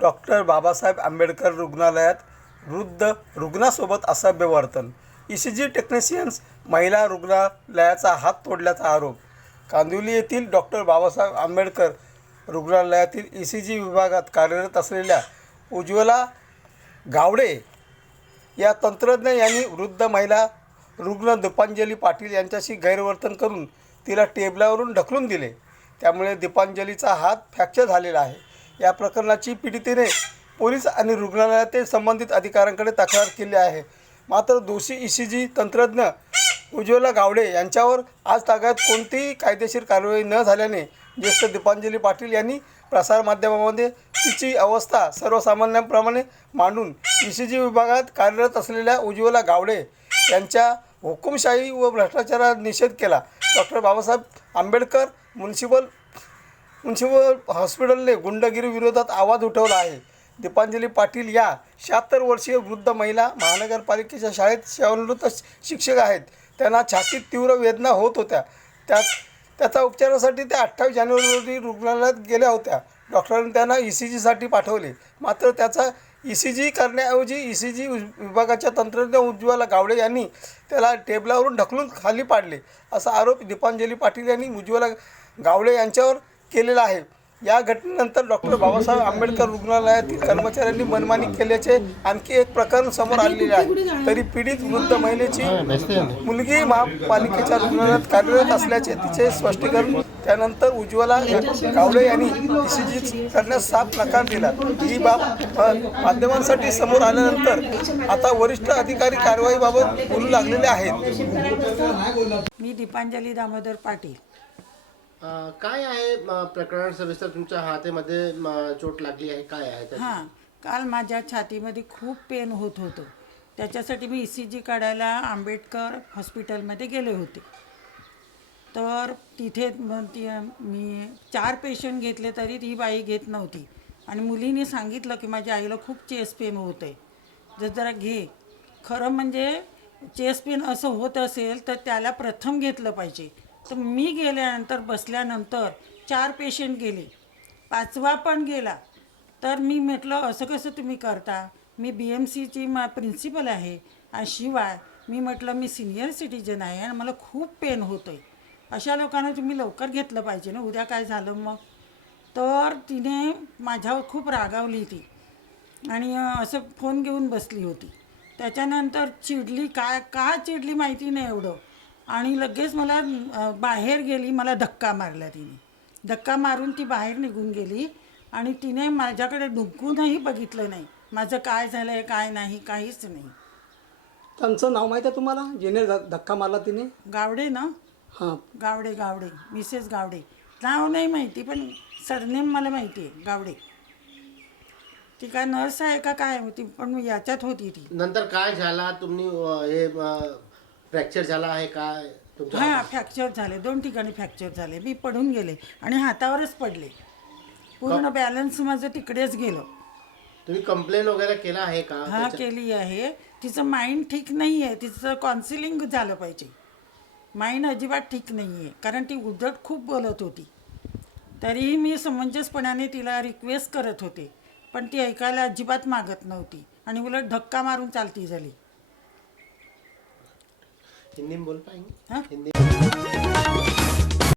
Doctor Babasaheb Ambedkar रुग्णालयात वृद्ध रुग्णासोबत असभ्य वर्तन. ई सी जी टेक्निशियन्स महिला रुग्णालयाचा हात तोडल्याचा आरोप. कांदिवली येथील डॉक्टर बाबासाहेब आंबेडकर रुग्णालयातील ई सी जी विभागात कार्यरत असलेल्या उज्ज्वला गावडे या तंत्रज्ञ यांनी वृद्ध महिला रुग्ण दीपांजली पाटील यांच्याशी गैरवर्तन करून तिला टेबलावरून ढकलून दिले. त्यामुळे दीपांजलीचा हात फ्रॅक्चर झालेला आहे. या प्रकरणाची पीडितेने पोलीस आणि रुग्णालयातील संबंधित अधिकाऱ्यांकडे तक्रार केली आहे. मात्र दोषी ई सी जी तंत्रज्ञ उज्ज्वला गावडे यांच्यावर आज तागायत कोणतीही कायदेशीर कारवाई न झाल्याने ज्येष्ठ दीपांजली पाटील यांनी प्रसारमाध्यमामध्ये तिची अवस्था सर्वसामान्यांप्रमाणे मांडून ई सी जी विभागात कार्यरत असलेल्या उज्ज्वला गावडे यांच्या हुकुमशाही व भ्रष्टाचारात निषेध केला. Doctor Babasaheb Ambedkar municipal municipal हॉस्पिटलने गुंडगिरी विरोधात आवाज उठवला आहे. दीपांजली पाटील या शहात्तर वर्षीय वृद्ध महिला महानगरपालिकेच्या शाळेत सेवानिवृत्त शिक्षक आहेत. त्यांना छातीत तीव्र वेदना होत होत्या. त्यात त्याचा उपचारासाठी त्या अठ्ठावीस जानेवारी रोजी रुग्णालयात गेल्या होत्या. डॉक्टरांनी त्यांना ई सी जीसाठी पाठवले. मात्र त्याचा ई सी जी करण्याऐवजी ई सी जी विभागाच्या तंत्रज्ञ उज्ज्वला गावडे यांनी त्याला टेबलावरून ढकलून खाली पाडले असा आरोप दीपांजली पाटील यांनी उज्ज्वला गावडे यांच्यावर केलेला आहे. या घटनेनंतर डॉक्टर बाबासाहेब आंबेडकर रुग्णालयातील कर्मचाऱ्यांनी मनमानी केल्याचे आणखी एक प्रकरण समोर आलेले आहे. तरी पीडित वृद्ध महिलेची मुलगी महापालिकेच्या रुग्णालयात कार्यरत असल्याचे तिचे स्पष्टीकरण त्यानंतर उज्ज्वला गावडे यांनी ईसीजी करण्यास साफ नकार दिला. ही बाब माध्यमांसाठी समोर आल्यानंतर आता वरिष्ठ अधिकारी कारवाईबाबत बोलू लागलेले आहेत. मी दीपांजली दामोदर पाटील. काय आहे प्रकरण सविस्तर तुमच्या हातेमध्ये चोट लागली आहे काय आहे हा हां काल माझ्या छातीमध्ये खूप पेन होत होतं. त्याच्यासाठी मी ई सी जी काढायला आंबेडकर हॉस्पिटलमध्ये गेले होते. तर तिथे मी चार पेशंट घेतले तरी ती बाई घेत नव्हती. आणि मुलीने सांगितलं की माझ्या आईला खूप चेस्ट पेन होत आहे जर जरा घे. खरं म्हणजे चेस्ट पेन असं होत असेल तर त्याला प्रथम घेतलं पाहिजे. तर मी गेल्यानंतर बसल्यानंतर चार पेशंट गेले. पाचवा पण गेला. तर मी म्हटलं असं कसं तुम्ही करता? मी बी एम सीची मा प्रिन्सिपल आहे आणि शिवाय मी म्हटलं मी सिनियर सिटीजन आहे आणि मला खूप पेन होतं आहे अशा लोकांना तुम्ही लवकर घेतलं पाहिजे ना. उद्या काय झालं मग? तर तिने माझ्यावर खूप रागावली ती. आणि असं फोन घेऊन बसली होती. त्याच्यानंतर चिडली काय का चिडली माहिती नाही एवढं? आणि लगेच मला बाहेर गेली मला धक्का मारला तिने. धक्का मारून ती बाहेर निघून गेली आणि तिने माझ्याकडे डुंकूनही बघितलं नाही. माझं काय झालं आहे काय नाही काहीच नाही. त्यांचं नाव माहीत आहे तुम्हाला? जेने धक्का मारला तिने? गावडे ना? हां. गावडे गावडे. मिसेस गावडे. नाव नाही माहिती पण सरनेम मला माहिती आहे गावडे. ती काय नर्स आहे का काय होती पण याच्यात होती ती. नंतर काय झाला? तुम्ही हे फ्रॅक्चर झाला आहे तुमच्या हां फ्रॅक्चर झाले. दोन ठिकाणी फ्रॅक्चर झाले. मी पडून गेले आणि हातावरच पडले. पूर्ण बॅलन्स माझं तिकडेच गेलं. तुम्ही कंप्लेन वगैरे केला आहे का हा त्याच्या- केली आहे. तिचं माइंड ठीक नाही आहे तिचं काउन्सिलिंग झालं पाहिजे. माइंड अजिबात ठीक नाही आहे कारण ती उद्धट खूप बोलत होती. तरीही मी समंजसपणाने तिला रिक्वेस्ट करत होते. पण ती ऐकायला अजिबात मागत नव्हती. आणि उलट धक्का मारून चालती झाली. हिंदी में बोल पाएंगे हाँ? हिंदी